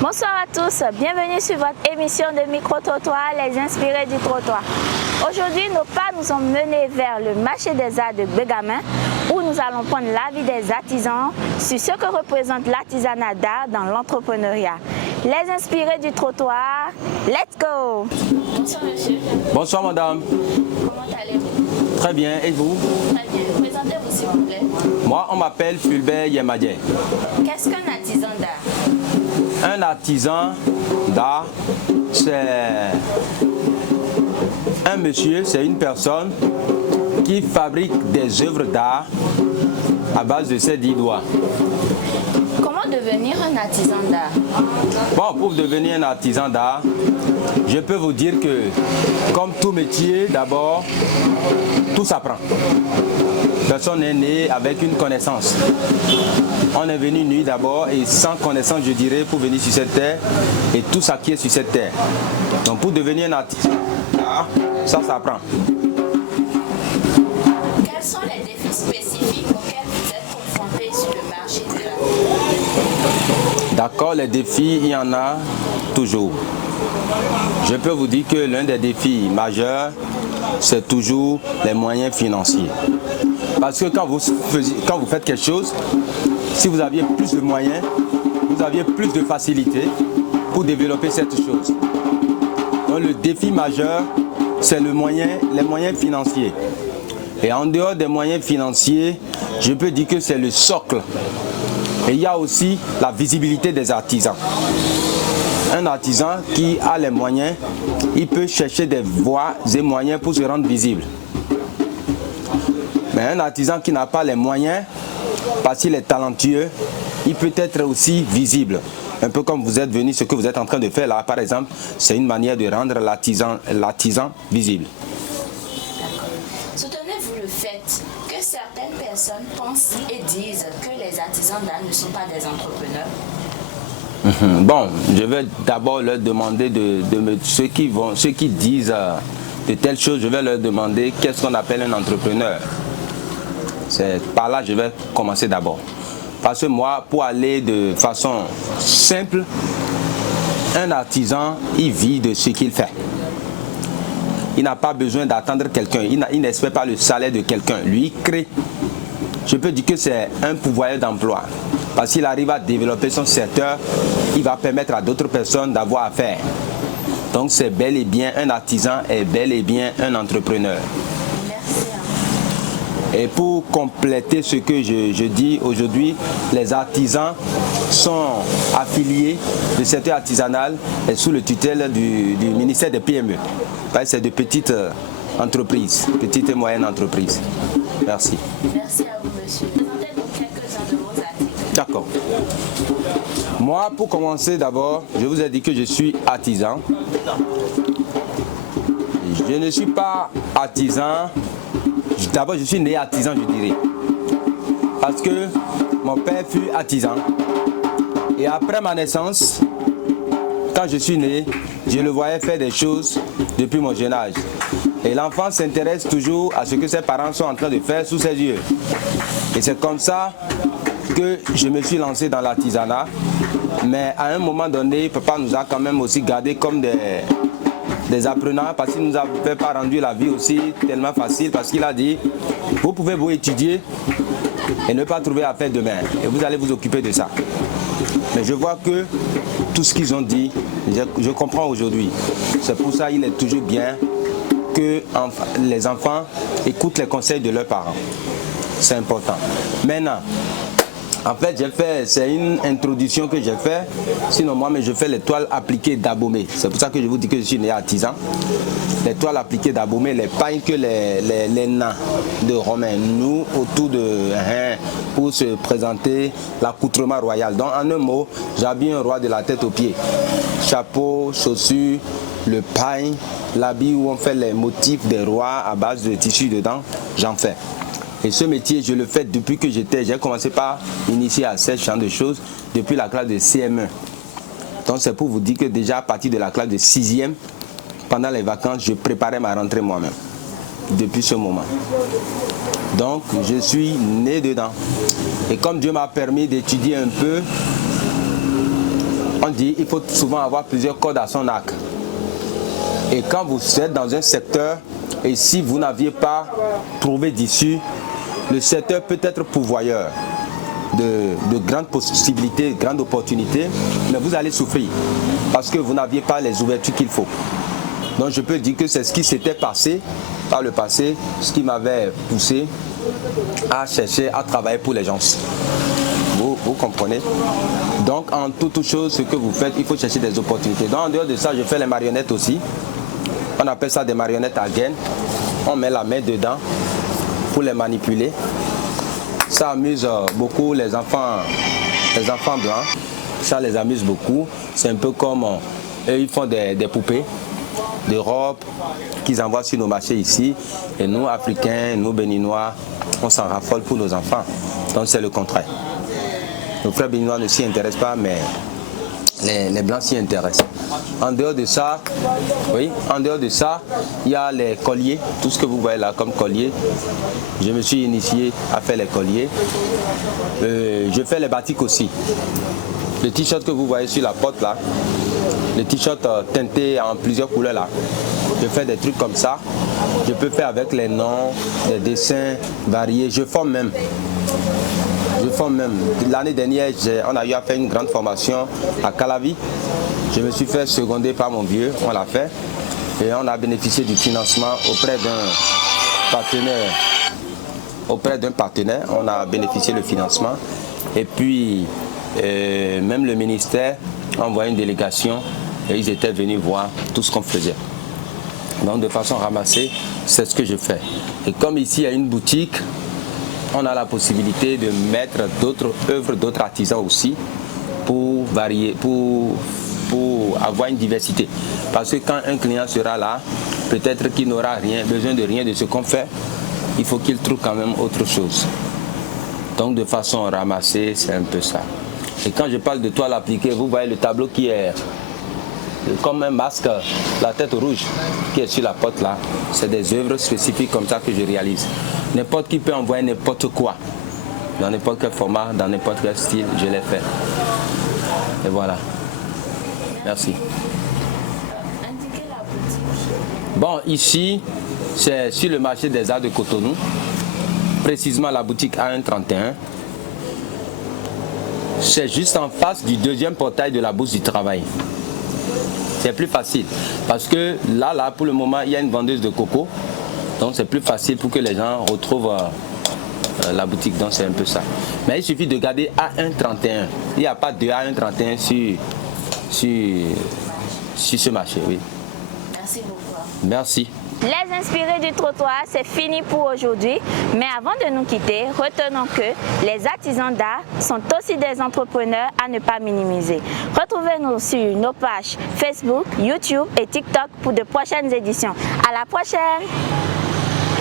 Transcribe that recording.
Bonsoir à tous, bienvenue sur votre émission de micro-trottoir, les inspirés du trottoir. Aujourd'hui, nos pas nous ont menés vers le marché des arts de Bégamin, où nous allons prendre l'avis des artisans sur ce que représente l'artisanat d'art dans l'entrepreneuriat. Les inspirés du trottoir, let's go! Bonsoir monsieur. Bonsoir madame. Comment allez-vous? Très bien, et vous? Très bien. Présentez-vous s'il vous plaît. Moi, on m'appelle Fulbert Yemadien. Qu'est-ce qu'un artisan d'art? Un artisan d'art, c'est un monsieur, c'est une personne qui fabrique des œuvres d'art à base de ses 10 doigts. Comment devenir un artisan d'art? Bon, pour devenir un artisan d'art, je peux vous dire que, comme tout métier, d'abord, tout s'apprend. Personne n'est né avec une connaissance. On est venu nu d'abord et sans connaissance, je dirais, pour venir sur cette terre et tout s'acquiert sur cette terre. Donc pour devenir un artisan, ça s'apprend. Quels sont les défis spécifiques auxquels vous êtes confrontés sur le marché de l'art? D'accord, les défis, il y en a toujours. Je peux vous dire que l'un des défis majeurs, c'est toujours les moyens financiers. Parce que quand vous faites quelque chose, si vous aviez plus de moyens, vous aviez plus de facilité pour développer cette chose. Donc le défi majeur, c'est les moyens financiers. Et en dehors des moyens financiers, je peux dire que c'est le socle. Et il y a aussi la visibilité des artisans. Un artisan qui a les moyens, il peut chercher des voies et moyens pour se rendre visible. Mais un artisan qui n'a pas les moyens, parce qu'il est talentueux, il peut être aussi visible. Un peu comme vous êtes venu, ce que vous êtes en train de faire là, par exemple, c'est une manière de rendre l'artisan visible. Soutenez-vous le fait que certaines personnes pensent et disent que les artisans d'art ne sont pas des entrepreneurs? Bon, je vais d'abord leur demander ceux qui disent de telles choses, je vais leur demander qu'est-ce qu'on appelle un entrepreneur. C'est par là que je vais commencer d'abord. Parce que moi, pour aller de façon simple, un artisan, il vit de ce qu'il fait. Il n'a pas besoin d'attendre quelqu'un, il n'espère pas le salaire de quelqu'un. Lui, il crée. Je peux dire que c'est un pourvoyeur d'emploi. Parce qu'il arrive à développer son secteur, il va permettre à d'autres personnes d'avoir affaire. Donc c'est bel et bien, un artisan est bel et bien un entrepreneur. Merci. Et pour compléter ce que je dis aujourd'hui, les artisans sont affiliés du secteur artisanal et sous le tutelle du ministère des PME. C'est de petites entreprises, petites et moyennes entreprises. Merci. Merci à vous, monsieur. Présentez-nous quelques-uns de vos articles. D'accord. Moi, pour commencer d'abord, je vous ai dit que je suis artisan. Je ne suis pas artisan. D'abord, je suis né artisan, je dirais. Parce que mon père fut artisan. Et après ma naissance, quand je suis né, je le voyais faire des choses depuis mon jeune âge. Et l'enfant s'intéresse toujours à ce que ses parents sont en train de faire sous ses yeux. Et c'est comme ça que je me suis lancé dans l'artisanat. Mais à un moment donné, papa nous a quand même aussi gardés comme des apprenants parce qu'il ne nous avait pas rendu la vie aussi tellement facile parce qu'il a dit, vous pouvez vous étudier et ne pas trouver à faire demain. Et vous allez vous occuper de ça. Mais je vois que tout ce qu'ils ont dit, je comprends aujourd'hui. C'est pour ça qu'il est toujours bien que les enfants écoutent les conseils de leurs parents. C'est important. Maintenant, en fait, c'est une introduction que j'ai fait. Sinon, moi, mais je fais les toiles appliquées d'Abomey. C'est pour ça que je vous dis que je suis né artisan. Les toiles appliquées d'Abomey, les pailles que les nains de Romains nous autour de pour se présenter l'accoutrement royal. Donc, en un mot, j'habille un roi de la tête aux pieds. Chapeau, chaussures, le paille, l'habit où on fait les motifs des rois à base de tissu dedans, j'en fais. Et ce métier, je le fais depuis que j'ai commencé par initier à ce genre de choses depuis la classe de CM1. Donc c'est pour vous dire que déjà à partir de la classe de 6e, pendant les vacances, je préparais ma rentrée moi-même. Depuis ce moment. Donc je suis né dedans. Et comme Dieu m'a permis d'étudier un peu, On dit qu'il faut souvent avoir plusieurs cordes à son arc. Et quand vous êtes dans un secteur, et si vous n'aviez pas trouvé d'issue, le secteur peut être pourvoyeur de grandes possibilités, de grandes opportunités, mais vous allez souffrir parce que vous n'aviez pas les ouvertures qu'il faut. Donc je peux dire que c'est ce qui s'était passé par le passé, ce qui m'avait poussé à chercher à travailler pour les gens. Vous comprenez? Donc en toute chose, ce que vous faites, il faut chercher des opportunités. Donc en dehors de ça, je fais les marionnettes aussi. On appelle ça des marionnettes à gaine. On met la main dedans pour les manipuler. Ça amuse beaucoup les enfants blancs. Ça les amuse beaucoup. C'est un peu comme eux, ils font des poupées de robe qu'ils envoient sur nos marchés ici. Et nous, Africains, nous, Béninois, on s'en raffole pour nos enfants. Donc c'est le contraire. Nos frères béninois ne s'y intéressent pas, mais les blancs s'y intéressent. En dehors de ça, oui, en dehors de ça, il y a les colliers, tout ce que vous voyez là comme collier. Je me suis initié à faire les colliers. Je fais les batiks aussi. Le t-shirt que vous voyez sur la porte là, le t-shirt teinté en plusieurs couleurs là. Je fais des trucs comme ça. Je peux faire avec les noms, des dessins variés. Je forme même. L'année dernière, on a eu à faire une grande formation à Calavi. Je me suis fait seconder par mon vieux, on l'a fait. Et on a bénéficié du financement auprès d'un partenaire. On a bénéficié du financement. Et puis, même le ministère a envoyé une délégation et ils étaient venus voir tout ce qu'on faisait. Donc de façon ramassée, c'est ce que je fais. Et comme ici il y a une boutique, on a la possibilité de mettre d'autres œuvres, d'autres artisans aussi pour varier, pour avoir une diversité. Parce que quand un client sera là, peut-être qu'il n'aura besoin de rien de ce qu'on fait, il faut qu'il trouve quand même autre chose. Donc de façon ramassée, c'est un peu ça. Et quand je parle de toile appliquée, vous voyez le tableau qui est comme un masque, la tête rouge qui est sur la porte là. C'est des œuvres spécifiques comme ça que je réalise. N'importe qui peut envoyer n'importe quoi, dans n'importe quel format, dans n'importe quel style, je l'ai fait. Et voilà. Merci. Bon, ici, c'est sur le marché des arts de Cotonou, précisément la boutique A131. C'est juste en face du deuxième portail de la Bourse du Travail. C'est plus facile parce que là, pour le moment, il y a une vendeuse de coco. Donc c'est plus facile pour que les gens retrouvent la boutique. Donc c'est un peu ça. Mais il suffit de garder A131. Il n'y a pas de A131 sur ce marché. Oui. Merci beaucoup. Merci. Les inspirés du trottoir, c'est fini pour aujourd'hui. Mais avant de nous quitter, retenons que les artisans d'art sont aussi des entrepreneurs à ne pas minimiser. Retrouvez-nous sur nos pages Facebook, YouTube et TikTok pour de prochaines éditions. À la prochaine!